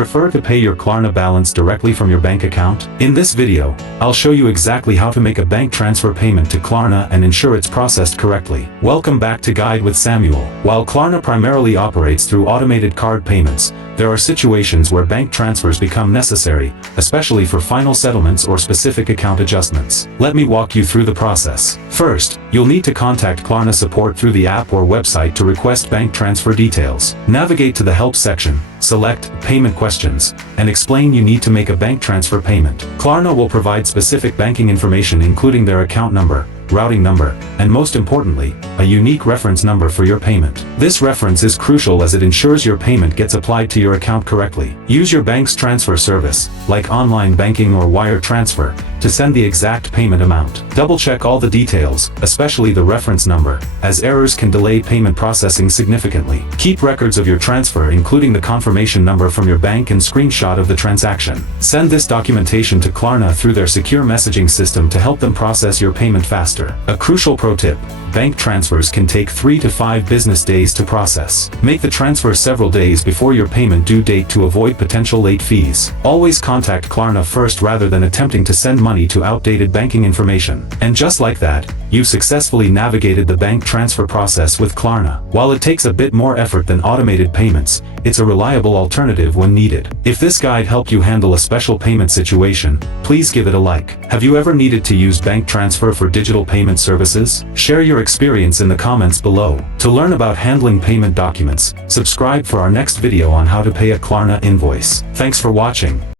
prefer to pay your Klarna balance directly from your bank account? In this video, I'll show you exactly how to make a bank transfer payment to Klarna and ensure it's processed correctly. Welcome back to Guide with Samuel. While Klarna primarily operates through automated card payments, there are situations where bank transfers become necessary, especially for final settlements or specific account adjustments. Let me walk you through the process. First, you'll need to contact Klarna support through the app or website to request bank transfer details. Navigate to the Help section, select Payment Questions, and explain you need to make a bank transfer payment. Klarna will provide specific banking information including their account number, routing number, and most importantly, a unique reference number for your payment. This reference is crucial as it ensures your payment gets applied to your account correctly. Use your bank's transfer service, like online banking or wire transfer, to send the exact payment amount. Double-check all the details, especially the reference number, as errors can delay payment processing significantly. Keep records of your transfer including the confirmation number from your bank and screenshot of the transaction. Send this documentation to Klarna through their secure messaging system to help them process your payment faster. A crucial pro tip: bank transfers can take 3 to 5 business days to process. Make the transfer several days before your payment due date to avoid potential late fees. Always contact Klarna first rather than attempting to send money to outdated banking information. And just like that, you successfully navigated the bank transfer process with Klarna. While it takes a bit more effort than automated payments, it's a reliable alternative when needed. If this guide helped you handle a special payment situation, please give it a like. Have you ever needed to use bank transfer for digital payment services? Share your experience in the comments below. To learn about handling payment documents, subscribe for our next video on how to pay a Klarna invoice. Thanks for watching.